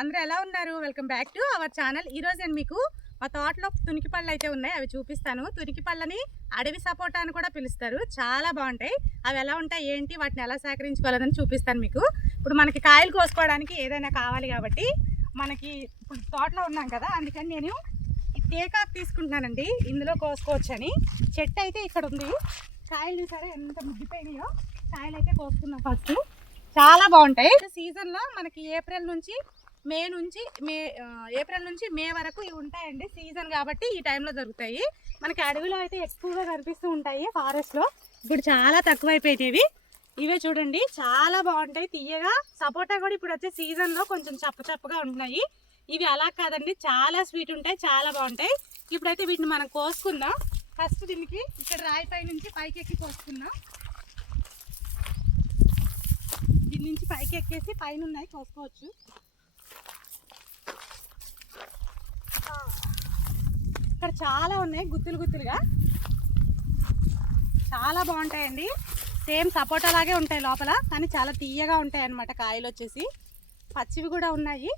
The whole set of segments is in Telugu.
అందరూ ఎలా ఉన్నారు? Welcome back to our channel. ఈరోజు నేను మీకు మా తోటలో తునికి పళ్ళు అయితే ఉన్నాయి. అవి చూపిస్తాను. తునికి పళ్ళని అడవి సపోటా అని కూడా పిలుస్తారు. చాలా బాగుంటాయి. అవి ఎలా ఉంటాయి ఏంటి వాటిని ఎలా సేకరించుకోవాలని చూపిస్తాను మీకు. ఇప్పుడు మనకి కాయలు కోసుకోవడానికి ఏదైనా కావాలి కాబట్టి మనకి ఇప్పుడు తోటలో ఉన్నాం కదా అందుకని నేను ఈ టేకాకు తీసుకుంటున్నానండి. ఇందులో కోసుకోవచ్చని. చెట్టు అయితే ఇక్కడ ఉంది. కాయలు చూసారా ఎంత ముగ్గిపోయినాయో? కాయలు అయితే కోసుకున్నాం ఫస్ట్. చాలా బాగుంటాయి. సీజన్లో మనకి ఏప్రిల్ నుంచి మే నుంచి మే ఏప్రిల్ నుంచి మే వరకు ఇవి ఉంటాయండి. సీజన్ కాబట్టి ఈ టైంలో దొరుకుతాయి. మనకి అడవిలో అయితే ఎక్కువగా కనిపిస్తూ ఉంటాయి ఫారెస్ట్లో. ఇప్పుడు చాలా తక్కువ అయిపోయేవి ఇవే చూడండి చాలా బాగుంటాయి. తీయగా సపోటా కూడా ఇప్పుడు వచ్చే సీజన్లో కొంచెం చప్ప చప్పగా ఉంటున్నాయి. ఇవి అలా కాదండి చాలా స్వీట్ ఉంటాయి చాలా బాగుంటాయి. ఇప్పుడైతే వీటిని మనం కోసుకుందాం. ఫస్ట్ దీనికి ఇక్కడ రాయి పై నుంచి పైకి ఎక్కి కోసుకుందాం. దీని నుంచి పైకి ఎక్కేసి పైన ఉన్నాయి కోసుకోవచ్చు ఇక్కడ చాలా ఉన్నాయి గుత్తులు గుత్తులుగా. చాలా బాగుంటాయండి. సేమ్ సపోటా లాగే ఉంటాయి లోపల కానీ చాలా తీయగా ఉంటాయి అన్నమాట కాయలు వచ్చేసి. పచ్చివి కూడా ఉన్నాయి.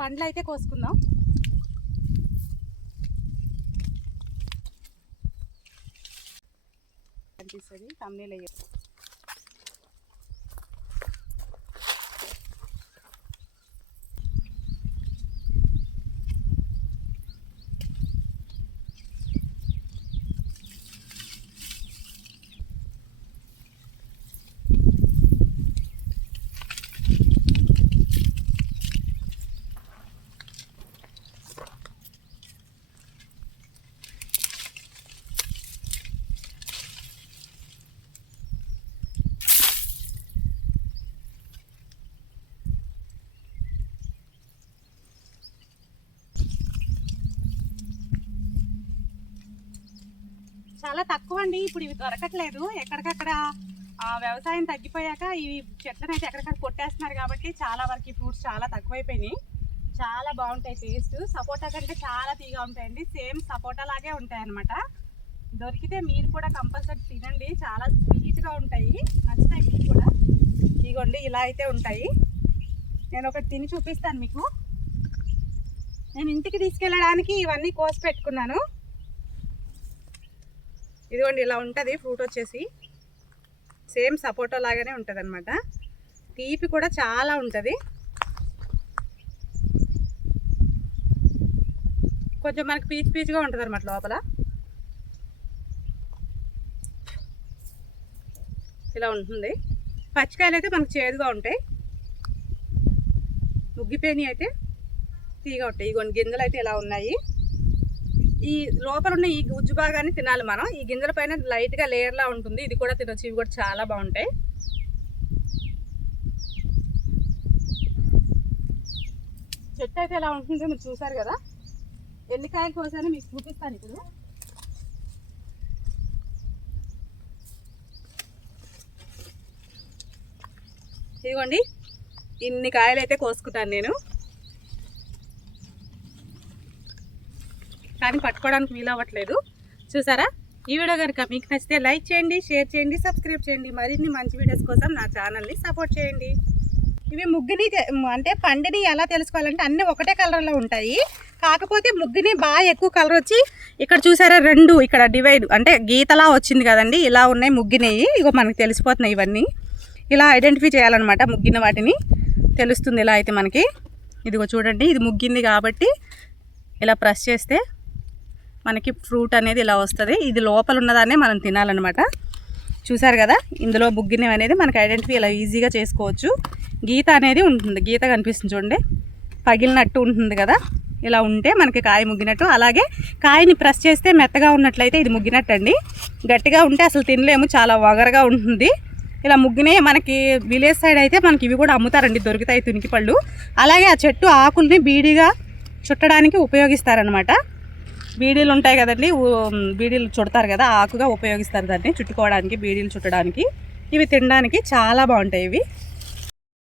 పండ్లు అయితే కోసుకుందాం. కనిపిస్తుంది తమ్నేలు చాలా తక్కువ అండి ఇప్పుడు ఇవి దొరకట్లేదు. ఎక్కడికక్కడ ఆ, వ్యవసాయం తగ్గిపోయాక ఈ చెట్లను అయితే ఎక్కడికక్కడ కొట్టేస్తున్నారు కాబట్టి చాలా వరకు ఫ్రూట్స్ చాలా తక్కువైపోయినాయి. చాలా బాగుంటాయి టేస్ట్. సపోటా కంటే చాలా తీగా ఉంటాయండి. సేమ్ సపోటా లాగే ఉంటాయి అనమాట దొరికితే మీరు కూడా కంపల్సరీ తినండి. చాలా స్వీట్గా ఉంటాయి. నచ్చుతాయి మీకు కూడా. ఇదిగోండి ఇలా అయితే ఉంటాయి. నేను ఒకటి తిని చూపిస్తాను మీకు. నేను ఇంటికి తీసుకెళ్ళడానికి ఇవన్నీ కోసి పెట్టుకున్నాను. ఇదిగోండి ఇలా ఉంటుంది ఫ్రూట్ వచ్చేసి. సేమ్ సపోటా లాగానే ఉంటుంది అనమాట తీపి కూడా చాలా ఉంటుంది. కొంచెం మనకి పీచు పీచుగా ఉంటుంది అనమాట లోపల. ఇలా ఉంటుంది. పచ్చికాయలు అయితే మనకు చేదుగా ఉంటాయి. ముగ్గిపోయినవి అయితే తీగా ఉంటాయి. ఇగోండి గింజలు అయితే ఇలా ఉన్నాయి. ఈ లోపల ఉన్న ఈ గుజ్జు భాగాన్ని తినాలి మనం. ఈ గింజల పైన లైట్గా లేయర్ లా ఉంటుంది. ఇది కూడా తినొచ్చు. ఇవి కూడా చాలా బాగుంటాయి. చెట్టు అయితే ఎలా ఉంటుందో మీరు చూసారు కదా? ఎన్ని కాయలు కోసానో మీకు చూపిస్తాను ఇప్పుడు. ఇదిగోండి. ఇన్ని కాయలు అయితే కోసుకుంటాను నేను. కానీ పట్టుకోవడానికి వీలు అవ్వట్లేదు చూసారా? ఈ వీడియో కనుక మీకు నచ్చితే లైక్ చేయండి షేర్ చేయండి సబ్స్క్రైబ్ చేయండి. మరిన్ని మంచి వీడియోస్ కోసం నా ఛానల్ని సపోర్ట్ చేయండి. ఇవి ముగ్గుని అంటే పండుని ఎలా తెలుసుకోవాలంటే అన్నీ ఒకటే కలర్లో ఉంటాయి. కాకపోతే ముగ్గుని బాగా ఎక్కువ కలర్ వచ్చి ఇక్కడ చూసారా రెండు ఇక్కడ డివైడ్ అంటే గీతలా వచ్చింది కదండి. ఇలా ఉన్నాయి ముగ్గినవి ఇగో మనకు తెలిసిపోతున్నాయి ఇవన్నీ. ఇలా ఐడెంటిఫై చేయాలన్నమాట ముగ్గిన వాటిని. తెలుస్తుంది ఇలా అయితే మనకి. ఇదిగో చూడండి ఇది ముగ్గింది కాబట్టి ఇలా ప్రెస్ చేస్తే మనకి ఫ్రూట్ అనేది ఇలా వస్తుంది. ఇది లోపల ఉన్నదాన్నే మనం తినాలన్నమాట. చూసారు కదా? ఇందులో బుగ్గినవి అనేది మనకి ఐడెంటిఫై ఇలా ఈజీగా చేసుకోవచ్చు. గీత అనేది ఉంటుంది. గీత కనిపిస్తుంది చూడండి. పగిలినట్టు ఉంటుంది కదా? ఇలా ఉంటే మనకి కాయ ముగ్గినట్టు. అలాగే కాయని ప్రెస్ చేస్తే మెత్తగా ఉన్నట్లయితే ఇది ముగ్గినట్టు అండి గట్టిగా ఉంటే అసలు తినలేము. చాలా వగరగా ఉంటుంది. ఇలా ముగ్గినే మనకి విలేజ్ సైడ్ అయితే మనకి ఇవి కూడా అమ్ముతారండి. దొరుకుతాయి తునికి పళ్ళు. అలాగే ఆ చెట్టు ఆకుల్ని బీడిగా చుట్టడానికి ఉపయోగిస్తారనమాట బీడీలు ఉంటాయి కదండి బీడీలు చుడతారు కదా ఆకుగా ఉపయోగిస్తారు దాన్ని చుట్టుకోవడానికి బీడీలు చుట్టడానికి. ఇవి తినడానికి చాలా బాగుంటాయి ఇవి.